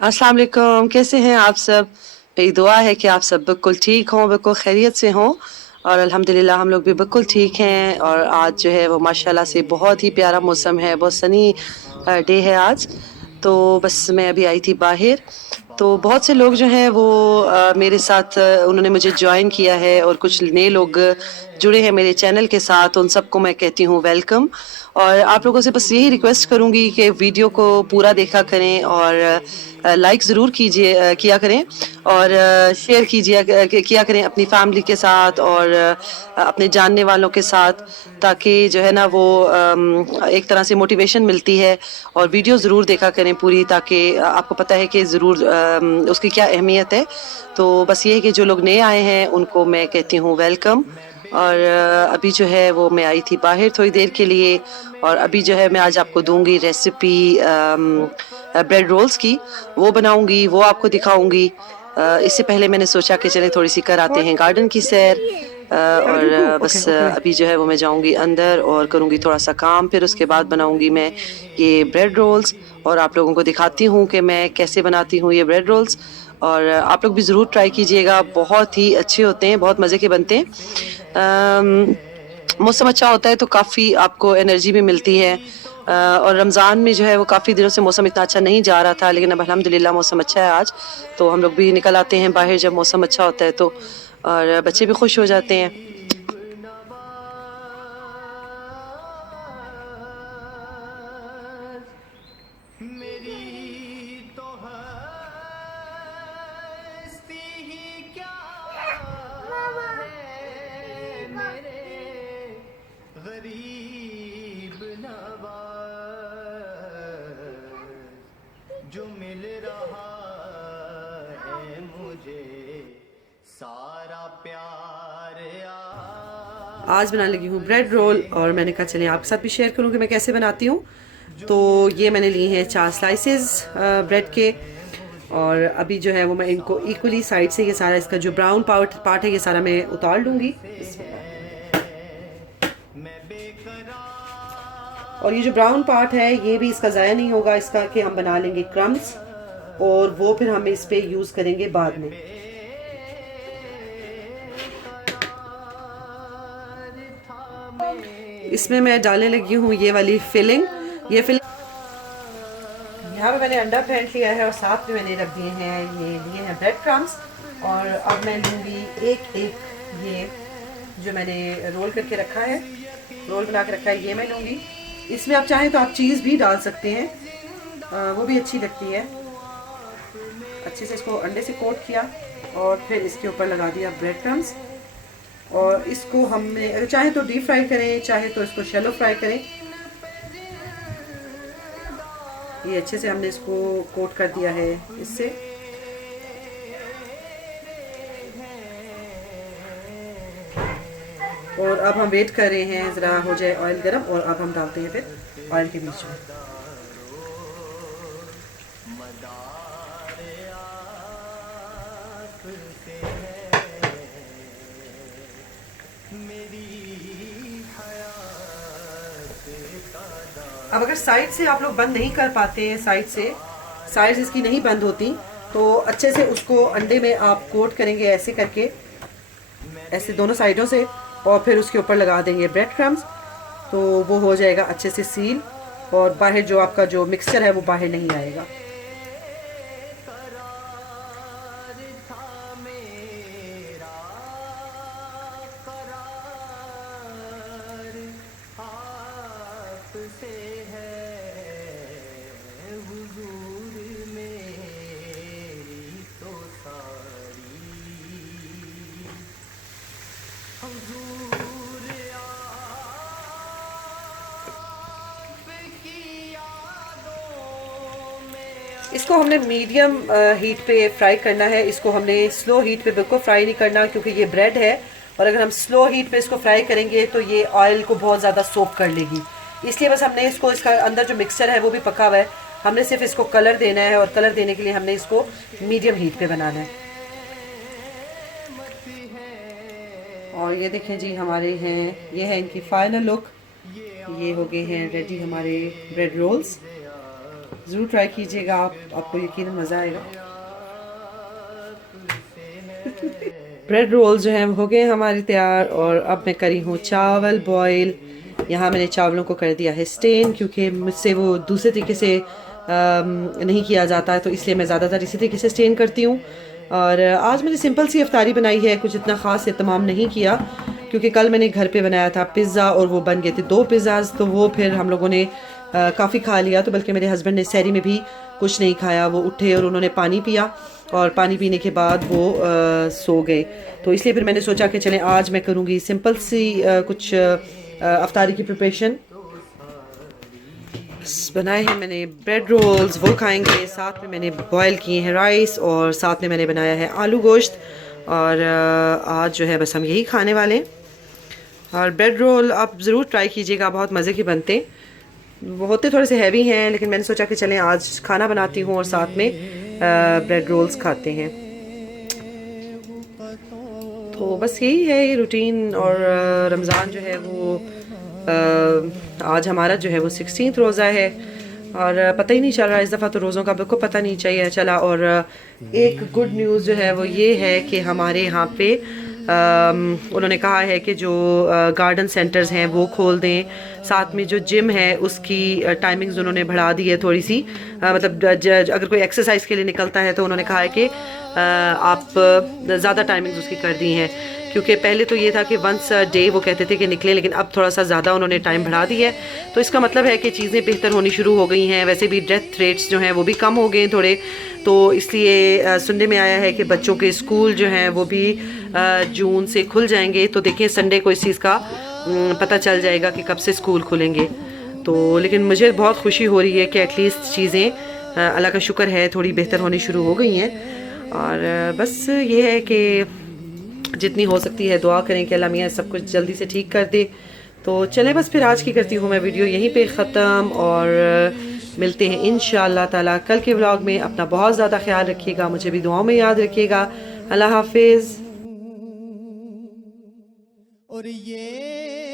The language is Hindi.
अस्सलाम वालेकुम, कैसे हैं आप सब? मेरी दुआ है कि आप सब बिल्कुल ठीक हों, बिल्कुल खैरियत से हों और अल्हम्दुलिल्लाह हम लोग भी बिल्कुल ठीक हैं और आज जो है वो माशाल्लाह से बहुत ही प्यारा मौसम है, बहुत सनी डे है आज। तो बस मैं अभी आई थी बाहर, तो बहुत से लोग जो हैं वो मेरे साथ उन्होंने मुझे जॉइन किया है और कुछ नए लोग जुड़े हैं मेरे चैनल के साथ, उन सबको मैं कहती हूँ वेलकम। और आप लोगों से बस यही रिक्वेस्ट करूँगी कि वीडियो को पूरा देखा करें और लाइक ज़रूर किया करें और शेयर किया करें अपनी फैमिली के साथ और अपने जानने वालों के साथ, ताकि जो है ना वो एक तरह से मोटिवेशन मिलती है। और वीडियो ज़रूर देखा करें पूरी, ताकि आपको पता है कि ज़रूर उसकी क्या अहमियत है। तो बस ये है कि जो लोग नए आए हैं उनको मैं कहती हूँ वेलकम। और अभी जो है वो मैं आई थी बाहर थोड़ी देर के लिए और अभी जो है मैं आज आपको दूंगी रेसिपी ब्रेड रोल्स की। वो बनाऊंगी, वो आपको दिखाऊंगी। इससे पहले मैंने सोचा कि चले थोड़ी सी कर आते हैं गार्डन की सैर। और बस अभी जो है वो मैं जाऊंगी अंदर और करूंगी थोड़ा सा काम, फिर उसके बाद बनाऊंगी मैं ये ब्रेड रोल्स और आप लोगों को दिखाती हूँ कि मैं कैसे बनाती हूँ ये ब्रेड रोल्स। और आप लोग भी ज़रूर ट्राई कीजिएगा, बहुत ही अच्छे होते हैं, बहुत मज़े के बनते हैं। मौसम अच्छा होता है तो काफ़ी आपको एनर्जी भी मिलती है। और रमज़ान में जो है वो काफ़ी दिनों से मौसम इतना अच्छा नहीं जा रहा था, लेकिन अब अल्हम्दुलिल्लाह मौसम अच्छा है आज। तो हम लोग भी निकल आते हैं बाहर जब मौसम अच्छा होता है तो, और बच्चे भी खुश हो जाते हैं। मेरी तो हस्ती ही क्या है मेरे गरीब नवाज जो मिल रहा है मुझे सारा प्यार आज बनाने लगी हूँ ब्रेड रोल और मैंने कहा चलिए आपके साथ भी शेयर करूँ कि मैं कैसे बनाती हूँ। तो ये मैंने लिए हैं 4 स्लाइसेस ब्रेड के और अभी जो है वो मैं इनको इक्वली साइड से ये सारा इसका जो ब्राउन पार्ट है ये सारा मैं उतार लूँगी। और ये जो ब्राउन पार्ट है ये भी इसका ज़ाया नहीं होगा, इसका कि हम बना लेंगे क्रम्स और वो फिर हम इस पे यूज़ करेंगे बाद में। इसमें मैं डालने लगी हूँ ये वाली फिलिंग। ये फिलिंग यहाँ पे मैंने अंडा फेंट लिया है और साथ में मैंने रख दिए हैं, ये लिए हैं ब्रेड क्रम्स। और अब मैं लूँगी एक एक ये जो मैंने रोल करके रखा है, रोल बना के रखा है, ये मैं लूँगी। इसमें आप चाहें तो आप चीज़ भी डाल सकते हैं, वो भी अच्छी लगती है। अच्छे से इसको अंडे से कोट किया और फिर इसके ऊपर लगा दिया ब्रेड क्रम्स। और इसको हमने अगर चाहे तो डीप फ्राई करें, चाहे तो इसको शैलो फ्राई करें। ये अच्छे से हमने इसको कोट कर दिया है इससे। और अब हम वेट कर रहे हैं ज़रा हो जाए ऑयल गरम और अब हम डालते हैं फिर ऑयल के बीच में। अब अगर साइड से आप लोग बंद नहीं कर पाते हैं, साइड्स इसकी नहीं बंद होती, तो अच्छे से उसको अंडे में आप कोट करेंगे ऐसे करके, ऐसे दोनों साइडों से, और फिर उसके ऊपर लगा देंगे ब्रेड क्रम्स। तो वो हो जाएगा अच्छे से सील और बाहर जो आपका जो मिक्सचर है वो बाहर नहीं आएगा। इसको हमने मीडियम हीट पे फ्राई करना है। इसको हमने स्लो हीट पे बिल्कुल फ्राई नहीं करना, क्योंकि ये ब्रेड है और अगर हम स्लो हीट पे इसको फ्राई करेंगे तो ये ऑयल को बहुत ज़्यादा सोक कर लेगी। इसलिए बस हमने इसको, इसका अंदर जो मिक्सचर है वो भी पका हुआ है, हमने सिर्फ इसको कलर देना है और कलर देने के लिए हमने इसको मीडियम हीट पे बनाना है। और ये देखें जी हमारे हैं, ये है इनकी फाइनल लुक। ये हो गए हैं रेडी हमारे ब्रेड रोल्स। ज़रूर ट्राई कीजिएगा आप, आपको यकीनन मज़ा आएगा। ब्रेड रोल जो हैं हो गए हमारे तैयार, और अब मैं करी हूँ चावल बॉयल। यहाँ मैंने चावलों को कर दिया है स्टेन, क्योंकि मुझसे वो दूसरे तरीके से नहीं किया जाता है, तो इसलिए मैं ज़्यादातर इसी तरीके से स्टेन करती हूँ। और आज मैंने सिंपल सी अफ्तारी बनाई है, कुछ इतना ख़ास एहतमाम नहीं किया, क्योंकि कल मैंने घर पे बनाया था पिज़्ज़ा और वो बन गए थे 2 पिज़्ज़ाज़, तो वो फिर हम लोगों ने काफ़ी खा लिया। तो बल्कि मेरे हस्बैंड ने सहरी में भी कुछ नहीं खाया, वो उठे और उन्होंने पानी पिया, और पानी पीने के बाद वो सो गए। तो इसलिए फिर मैंने सोचा कि चलें आज मैं करूँगी सिंपल सी कुछ अफ्तारी की प्रिपरेशन। बनाए हैं मैंने ब्रेड रोल्स, वो खाएंगे। साथ में मैंने बॉयल किए हैं राइस, और साथ में मैंने बनाया है आलू गोश्त, और आज जो है बस हम यही खाने वाले हैं। और ब्रेड रोल आप ज़रूर ट्राई कीजिएगा, बहुत मज़े के बनते हैं। वो होते थोड़े से हैवी हैं, लेकिन मैंने सोचा कि चलें आज खाना बनाती हूँ और साथ में ब्रेड रोल्स खाते हैं। तो बस यही है ये रूटीन। और रमज़ान जो है वो आज हमारा जो है वो 16th रोज़ा है, और पता ही नहीं चल रहा इस दफ़ा, तो रोज़ों का बिल्कुल पता नहीं चाहिए चला। और एक गुड न्यूज़ जो है वो ये है कि हमारे यहाँ पे उन्होंने कहा है कि जो गार्डन सेंटर्स हैं वो खोल दें, साथ में जो जिम है उसकी टाइमिंग्स उन्होंने बढ़ा दी है थोड़ी सी। मतलब अगर कोई एक्सरसाइज के लिए निकलता है तो उन्होंने कहा है कि आप ज़्यादा टाइमिंग्स उसकी कर दी हैं, क्योंकि पहले तो ये था कि वंस डे वो कहते थे कि निकलें, लेकिन अब थोड़ा सा ज़्यादा उन्होंने टाइम बढ़ा दी है। तो इसका मतलब है कि चीज़ें बेहतर होनी शुरू हो गई हैं। वैसे भी डेथ रेट्स जो हैं वो भी कम हो गए थोड़े, तो इसलिए सुनने में आया है कि बच्चों के स्कूल जो हैं वो भी जून से खुल जाएंगे। तो देखिए संडे को इस चीज़ का पता चल जाएगा कि कब से स्कूल खुलेंगे। तो लेकिन मुझे बहुत खुशी हो रही है कि एटलीस्ट चीज़ें अल्लाह का शुक्र है थोड़ी बेहतर होनी शुरू हो गई हैं। और बस ये है कि जितनी हो सकती है दुआ करें कि अल्लाह मियाँ सब कुछ जल्दी से ठीक कर दे। तो चले बस फिर आज की करती हूँ मैं वीडियो यहीं पे ख़त्म, और मिलते हैं इंशाअल्लाह ताला कल के व्लॉग में। अपना बहुत ज़्यादा ख्याल रखिएगा, मुझे भी दुआओं में याद रखिएगा। अल्लाह हाफिज़। और ये